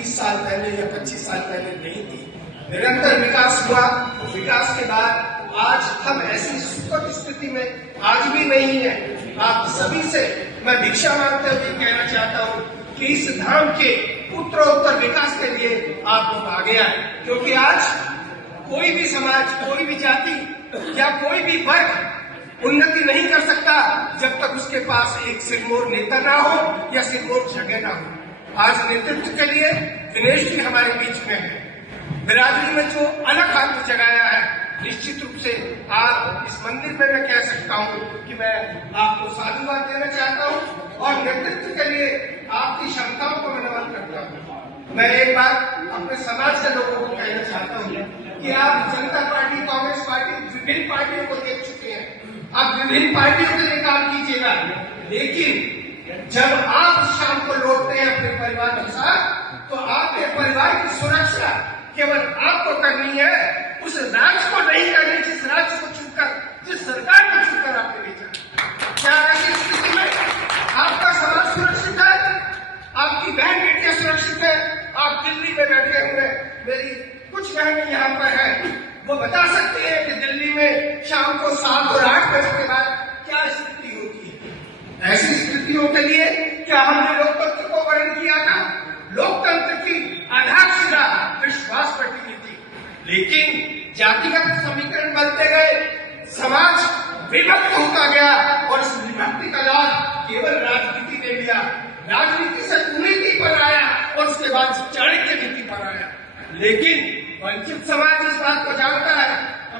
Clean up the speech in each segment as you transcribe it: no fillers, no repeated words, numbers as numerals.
30 साल पहले या 25 साल पहले नहीं थी। निरंतर विकास हुआ, विकास के बाद आज हम ऐसी सुखद स्थिति में आज भी नहीं है। आप सभी से मैं भिक्षा मांगते हुए कहना चाहता हूँ कि इस धाम के उत्तरोत्तर विकास के लिए आप लोग आगे आए, क्योंकि आज कोई भी समाज, कोई भी जाति या कोई भी वर्ग उन्नति नहीं कर सकता जब तक उसके पास एक सिरमौर नेता ना हो या सिरमौर जगह ना हो। आज नेतृत्व के लिए दिनेश जी हमारे बीच में है। बिरादरी में जो अलग हाथ जगाया है, निश्चित रूप से आज इस मंदिर में मैं कह सकता हूँ कि मैं आपको साधुवाद देना चाहता हूँ और नेतृत्व के लिए आपकी क्षमताओं को मैं नमन करता हूँ। मैं एक बात अपने समाज के लोगों को कहना चाहता हूँ कि आप जनता पार्टी, कांग्रेस पार्टी, विभिन्न पार्टियों को देख चुके हैं। आप विभिन्न पार्टियों के लिए काम कीजिएगा, लेकिन जब आप शाम को लौटते हैं अपने परिवार के साथ, तो आपके परिवार की सुरक्षा केवल आपको करनी है, उस राज्य को नहीं करनी जिस राज्य को चुनकर, जिस सरकार को चुनकर आपने भेजा। क्या ऐसी स्थिति में आपका समाज सुरक्षित है? आपकी बहन बेटियां सुरक्षित है? आप दिल्ली में बैठे हुए, मेरी कुछ बहनें यहाँ पर है, वो बता सकती है कि दिल्ली में शाम को 7 और 8 बजे के बाद क्या स्थिति होती है। ऐसी स्थितियों के लिए क्या हमने लोकतंत्र को वर्ण किया था? लोकतंत्र की आधारशिला विश्वास पर टिकी थी, लेकिन जातिगत समीकरण बनते गए, समाज विभक्त होता गया और इस विभक्ति का लाभ केवल राजनीति ने लिया। राजनीति से कुनीति पर आया और उसके बाद चाणक्य नीति पर आया, लेकिन वंचित समाज इस बात को जानता है,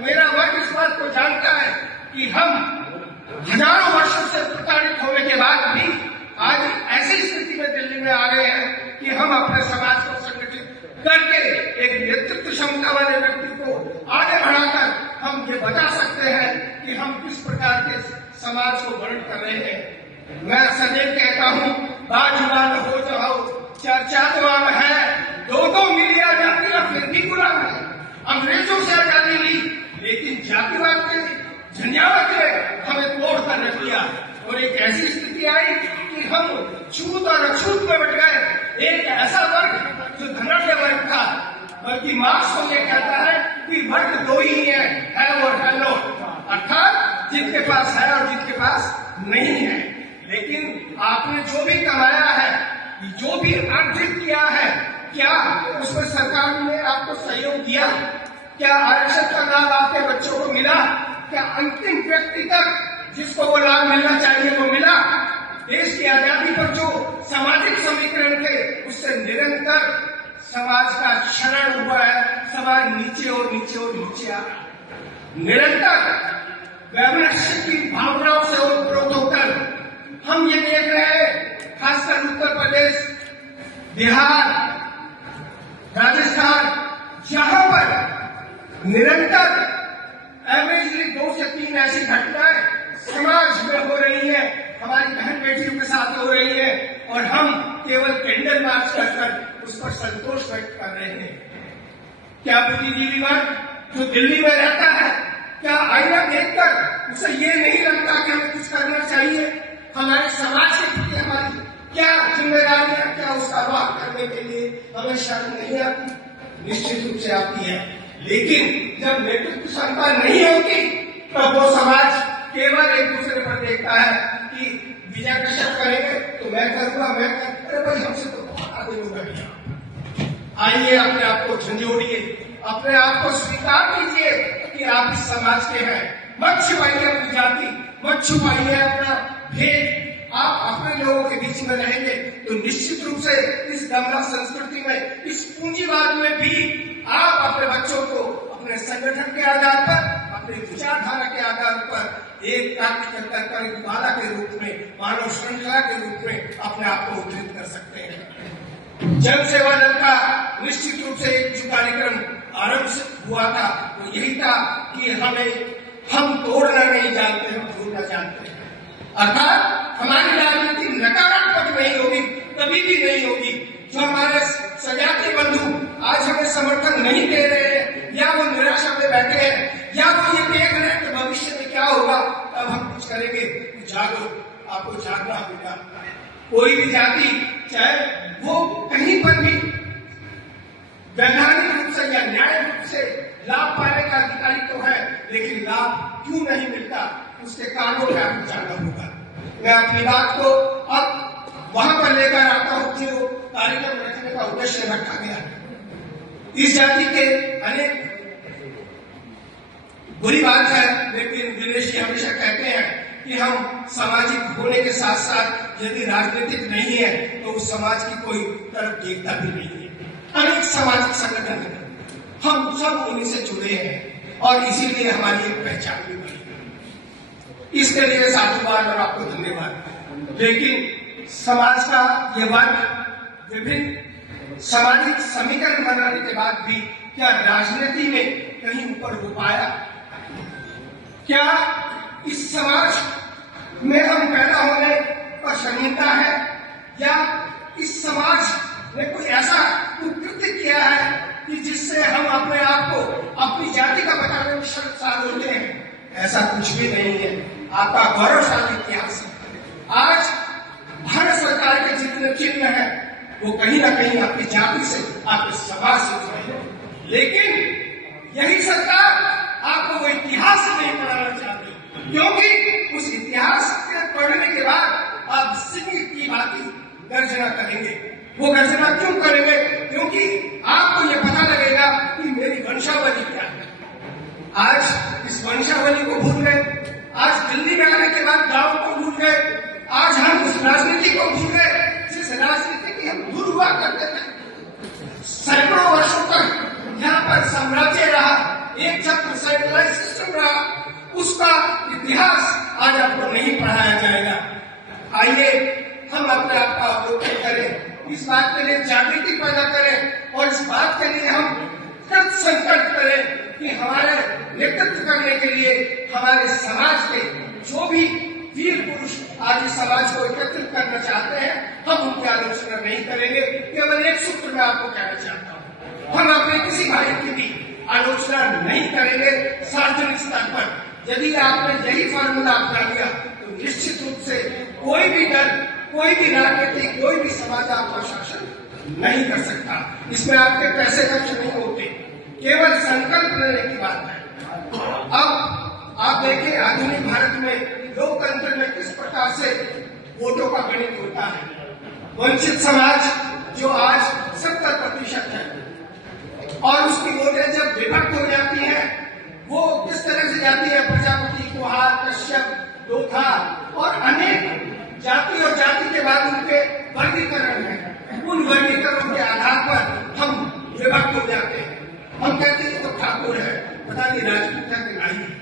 मेरा वर्ग इस बात को जानता है कि हम हजारों वर्षों से प्रताड़ित होने के बाद भी आज ऐसी स्थिति में दिल्ली में आ गए हैं कि हम अपने समाज को संगठित करके एक नेतृत्व क्षमता वाले व्यक्ति को आगे बढ़ाकर हम ये बता सकते हैं कि हम किस प्रकार के समाज को वर्ण कर रहे हैं। मैं सदैव कहता हूँ, बाजुबान हो जाओ, चर्चा तमाम है, 2-2 मिली आजादी का फिर भी गुलाम है। अंग्रेजों से आजादी ली, लेकिन जातिवाद के झंझावत में हमें तोड़ कर रख दिया और एक ऐसी स्थिति आई कि हम छूत और अछूत में बट गए। एक ऐसा वर्ग जो धनाढ्य वर्ग था, बल्कि मार्क्स को यह कहता है कि वर्ग 2 ही है और हैव नॉट, अर्थात जिनके पास है और जिनके पास नहीं है। लेकिन आपने जो भी कमाया है, जो भी अर्जित किया है, क्या उसमें सरकार ने आपको सहयोग दिया? क्या आरक्षण का लाभ आपके बच्चों को मिला? क्या अंतिम व्यक्ति तक जिसको वो लाभ मिलना चाहिए वो मिला? देश की आजादी पर जो सामाजिक समीकरण थे, उससे निरंतर समाज का क्षरण हुआ है। समाज नीचे और नीचे और नीचे आ रहा है। निरंतर वैमनस्य की भावनाओं से ओतप्रोत होकर हम ये देख रहे हैं, खासकर उत्तर प्रदेश, बिहार, राजस्थान, जहां पर निरंतर एवरेजली 2 से 3 ऐसी घटनाएं समाज में हो रही है, हमारी बहन बेटियों के साथ हो रही है, और हम केवल कैंडल मार्च कर उस पर संतोष व्यक्त कर रहे हैं। क्या बुद्धिजीवी वर्ग जो दिल्ली में रहता है, क्या आईना देखकर उसे ये नहीं लगता कि हमें कुछ करना चाहिए? हमारे समाज के प्रति हमारी क्या जिम्मेदारियां, क्या उसका वाह करने के लिए हमें शर्म नहीं आती? निश्चित रूप से आती है, लेकिन जब नेतृत्व क्षमता नहीं होती तब वो समाज केवल एक दूसरे पर देखता है कि विजय कश्यप करेंगे तो मैं करूंगा, अरे भाई हमसे तो बहुत आगे लोग हैं। आइए, अपने आप को झंझोड़िए, अपने आप को स्वीकार कीजिए कि आप इस समाज के हैं। मत छुपाइए अपनी जाति, मत छुपाइए अपना भेद। आप अपने लोगों के बीच में रहेंगे तो निश्चित रूप से इस दमला संस्कृति में, इस पूंजीवाद में भी आप अपने बच्चों को अपने संगठन के आधार पर, अपनी विचारधारा के आधार पर एक कार्यकर्ता के रूप में, मानव श्रृंखला के रूप में अपने आप को उद्धृत कर सकते हैं। जन सेवा दल का निश्चित रूप से एक जो कार्यक्रम आरंभ हुआ था वो यही था कि हम तोड़ना नहीं जानते, हम जोड़ना जानते हैं। अर्थात हमारी राजनीति नकारात्मक नहीं होगी, कभी भी नहीं होगी। जो हमारे सजातीय बंधु आज हमें समर्थन नहीं दे रहे हैं, या वो निराशा में बैठे हैं, या वो ये देख रहे हैं कि भविष्य में क्या होगा, तब हम कुछ करेंगे। जागो, आपको जागना होगा। कोई भी जाति, चाहे वो कहीं पर भी वैधानिक रूप से या न्याय रूप से लाभ पाने का अधिकारी तो है, लेकिन लाभ क्यों नहीं मिलता उसके कारणों का जानना होगा। मैं अपनी बात को अब वहां पर लेकर आता हूं जो कार्यक्रम रखने का उद्देश्य रखा गया। इस जाति के अनेक बुरी बात है, लेकिन दिनेश जी हमेशा कहते हैं कि हम सामाजिक होने के साथ साथ यदि राजनीतिक नहीं है तो उस समाज की कोई तरफ देखता भी नहीं है। अनेक सामाजिक संगठन है, हम सब उन्हीं से जुड़े हैं और इसीलिए हमारी एक पहचान भी बनी। इसके लिए साधुवाद और आपको धन्यवाद। लेकिन समाज का ये वर्ग विभिन्न सामाजिक समीकरण बनाने के बाद भी क्या राजनीति में कहीं ऊपर हो पाया? क्या इस समाज में हम पैदा होने पर शर्मिंदा है, या इस समाज ने कोई ऐसा कुकृत्य किया है कि जिससे हम अपने आप को अपनी जाति का बताने में शर्मसार होते हैं? ऐसा कुछ भी नहीं है। आपका गौरवशाली इतिहास है। आज भारत सरकार के जितने चिन्ह हैं वो कहीं ना कहीं आपकी जाति से, आपके समाज से जुड़े हैं, लेकिन यही सरकार आपको वो इतिहास नहीं पढ़ाना चाहती, क्योंकि उस इतिहास के पढ़ने के बाद आप सिंह की भांति गर्जना करेंगे। वो गर्जना क्यों करेंगे? क्योंकि आपको ये पता लगेगा कि मेरी वंशावली क्या है। आज इस वंशावली को भूल गए, आज दिल्ली में आने के बाद गांव को भूल गए, आज हम उस राजनीति को भूल गए जिस राजनीति की हम दूर हुआ करते थे। सैकड़ों वर्षों तक यहाँ पर साम्राज्य रहा, एक छत्र सेंट्रलाइज सिस्टम रहा, उसका इतिहास आज आपको नहीं पढ़ाया जाएगा। आइए हम अपने आप का अवलोकन करें, इस बात के लिए जागृति पैदा करें और इस बात के लिए हम कृत संकल्प करें कि हमारे नेतृत्व करने के लिए हमारे समाज के जो भी वीर पुरुष आज इस समाज को एकत्रित करना चाहते हैं, हम उनकी आलोचना नहीं करेंगे। केवल एक सूत्र में आपको कहना चाहता हूँ, हम अपने किसी भाई की भी आलोचना नहीं करेंगे सार्वजनिक स्तर पर। यदि आपने यही फार्मूला अपना लिया तो निश्चित रूप से कोई भी दल, कोई भी राजनीति, कोई भी समाज आपका शासन नहीं कर सकता। इसमें आपके पैसे खर्च नहीं होते, केवल संकल्प लेने की बात है। अब आप देखिए आधुनिक भारत में लोकतंत्र में किस प्रकार से वोटों का गणित होता है। वंचित समाज जो आज 70% है और उसकी वोटें जब विभक्त हो जाती है, वो किस तरह से जाती है? प्रजापति, कुहार, कश्यप, लोथा और अनेक जाति और जाति के बाद उनके वर्गीकरण है। उन वर्गीकरणों के आधार पर हम विभक्त हो जाते हैं। हम कहते हैं तो ठाकुर है, पता नहीं राजपूत है कि नहीं।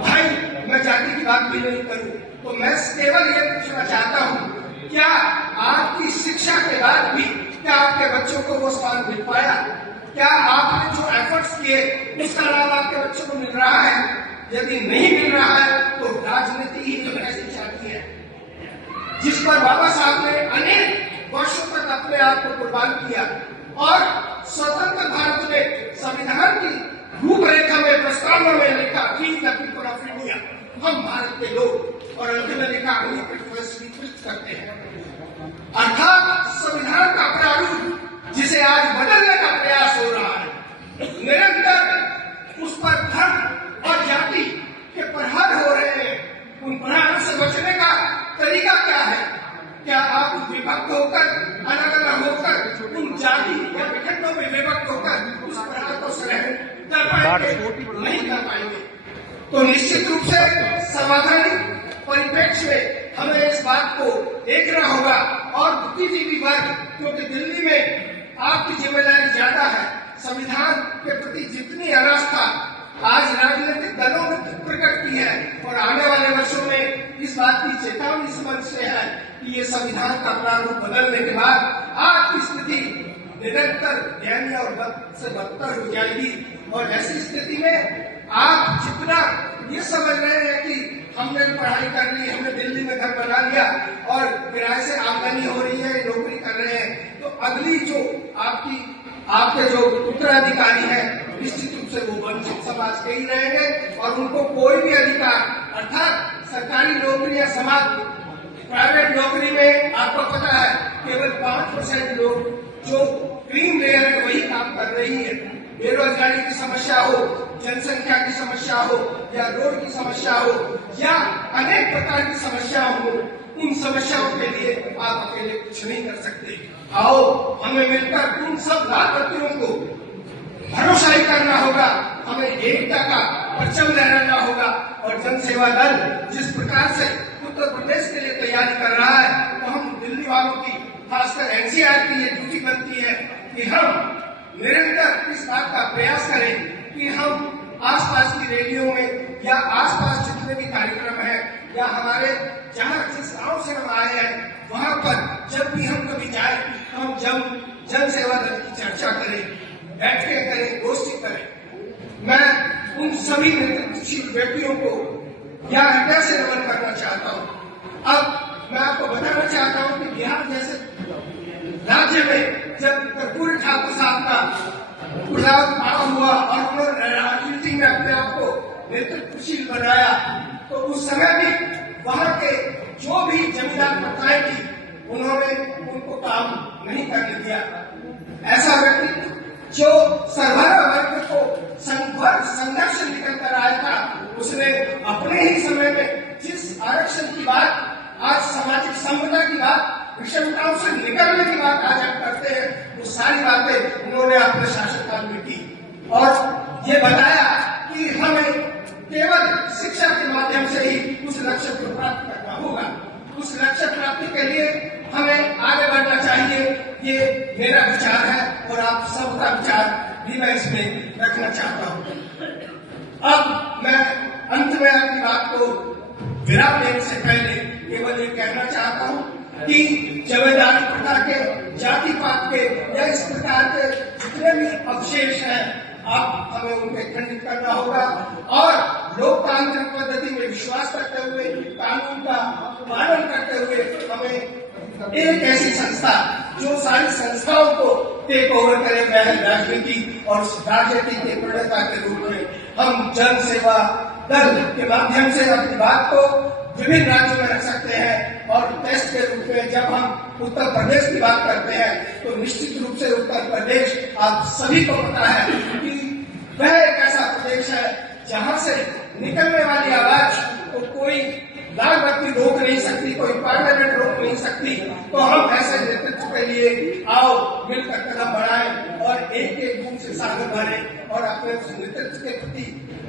भाई मैं जाति की बात भी नहीं करूं, तो मैं केवल ये पूछना चाहता हूं, क्या आपकी शिक्षा के बाद भी क्या आपके बच्चों को वो स्थान मिल पाया? क्या आपने जो एफर्ट्स किए उसका लाभ आपके बच्चों को मिल रहा है? यदि नहीं मिल रहा है तो राजनीति ही तो ऐसी जाती है जिस पर बाबा साहब ने अनेक वर्षों तक अपने आप को कुर्बान किया और स्वतंत्र भारत में संविधान की रूपरेखा में, प्रस्तावना में लिखा we the people of India, हम भारत के लोग, और अंत में लिखा स्वीकृत करते हैं। अर्थात संविधान का प्रारूप जिसे आज बदलने का प्रयास हो रहा है, निरंतर उस पर धर्म और जाति के प्रहार हो रहे हैं। उन प्रहारों से बचने का तरीका क्या है? क्या आप विभक्त होकर, अलग अलग होकर, उन जाति या विखंडों में विभक्त होकर उस प्रहार को सहन कर पाएंगे? नहीं कर पाएंगे। तो निश्चित रूप से समाधानिक परिप्रेक्ष्य में हमें इस बात को देखना होगा और बुद्धिजीवी वर्ग, क्योंकि दिल्ली में आपकी जिम्मेदारी ज्यादा है, संविधान के प्रति जितनी अनास्था आज राजनीतिक दलों ने प्रकट की है और आने वाले वर्षों में इस बात की चेतावनी इस मंच से है कि ये संविधान का प्रारूप बदलने के बाद आपकी स्थिति निरंतर दयनीय और बद से बदतर हो जाएगी। और ऐसी स्थिति में आप जितना ये समझ रहे हैं कि हमने पढ़ाई कर ली, हमने दिल्ली में घर बना लिया और किराए से आमदनी हो रही है, नौकरी कर रहे हैं, तो अगली जो आपके जो उत्तराधिकारी हैं निश्चित रूप से वो वंचित समाज के ही रहेंगे और उनको कोई भी अधिकार, अर्थात सरकारी नौकरी या समाज प्राइवेट नौकरी में आपको पता है केवल 5% लोग जो क्रीम लेयर है वही काम कर रही है। बेरोजगारी की समस्या हो, जनसंख्या की समस्या हो, या रोड की समस्या हो, या अनेक प्रकार की समस्या हो, उन समस्याओं के लिए आप अकेले कुछ नहीं कर सकते। आओ हमें मिलकर उन सब लाभार्थियों को भरोसा करना होगा, हमें एकता का परचम लहराना होगा। और जन सेवा दल जिस प्रकार से उत्तर प्रदेश के लिए तैयारी कर रहा है, तो हम दिल्ली वालों की, खासकर एनसीआर की ये ड्यूटी बनती है कि हम निरंतर इस बात का प्रयास करें कि हम आसपास की रैलियों में या आसपास जितने भी कार्यक्रम है, या हमारे जहाँ जिस गांव से हम आए हैं वहां पर जब भी हम कभी जाए, हम जन सेवा दल की चर्चा करें, बैठकें करें, गोष्ठी करें। मैं उन सभी नेतृत्वशील व्यक्तियों को यहाँ हृदय से नमन करना चाहता हूँ। अब मैं आपको बताना चाहता हूँ कि बिहार जैसे राज्य में जब कर्पूरी ठाकुर साहब का उड़ाव पारा हुआ और उन्होंने राजनीति में अपने आप को नेतृत्वशील बनाया, तो उस समय भी वहां के जो भी जमींदार प्रथाएं थी, उन्होंने उनको काम नहीं करने दिया। ऐसा व्यक्ति जो सर्वहारा वर्ग को संघर्ष निकल कर आया था, उसने अपने ही समय में जिस आरक्षण की बात, आज सामाजिक समता की बात, विषमताओं से निकलने की बात आज हम करते हैं, वो सारी बातें उन्होंने अपने शासनकाल में की और ये बताया कि हमें केवल शिक्षा के माध्यम से ही उस लक्ष्य को प्राप्त करना होगा। उस लक्ष्य प्राप्ति के लिए हमें आगे बढ़ना चाहिए, ये मेरा विचार है और आप सबका विचार भी मैं इसमें रखना चाहता हूँ। अब मैं अंत में अपनी बात को विराम देने से पहले केवल ये कहना चाहता हूँ कि जमींदारी प्रथा के, जाति पात के या इस प्रकार के जितने भी अवशेष हैं, आप हमें उनके खंडित करना होगा और लोकतांत्रिक पद्धति में विश्वास करते हुए, कानून का पालन करते हुए, हमें एक ऐसी संस्था जो सारी संस्थाओं को टेक ओवर करे, वह राजनीति और राजनीति के प्रणेता के रूप में हम जन सेवा दल के माध्यम से अपनी बात को विभिन्न राज्यों में रख सकते हैं। और टेस्ट के रूप में जब हम उत्तर प्रदेश की बात करते हैं, तो निश्चित रूप से उत्तर प्रदेश आप सभी को पता है कि वह एक ऐसा प्रदेश है जहां से निकलने वाली आवाज को कोई लालबत्ती रोक नहीं सकती, कोई पार्लियामेंट रोक नहीं सकती। तो हम ऐसे नेतृत्व के लिए आओ मिलकर कदम बढ़ाएं और एक एक बूंद से सागर भरें और अपने उस नेतृत्व के प्रति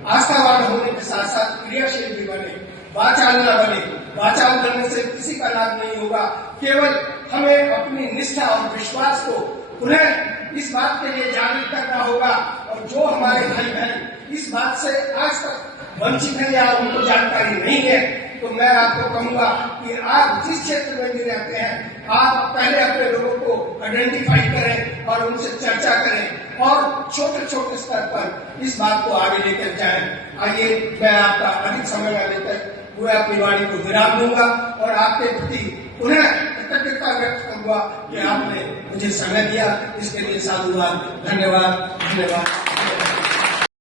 आस्थावान होने के साथ साथ क्रियाशील भी बने, वाचाल न बने। वाचाल बनने से किसी का लाभ नहीं होगा। केवल हमें अपनी निष्ठा और विश्वास को पुनः इस बात के लिए जागृत करना होगा। और जो हमारे भाई बहन इस बात से आज तक वंचित है या उनको जानकारी नहीं है, तो मैं आपको कहूंगा कि आप जिस क्षेत्र में भी रहते हैं, आप पहले अपने लोगों को आइडेंटिफाई करें और उनसे चर्चा करें और छोटे छोटे स्तर पर इस बात को आगे लेकर जाएं। आइए मैं आपका अधिक समय न लेकर मैं अपनी वाणी को विराम दूंगा और आपके प्रति पुनः कृतज्ञता व्यक्त करूंगा कि आपने मुझे समय दिया। इसके लिए साधुवाद, धन्यवाद।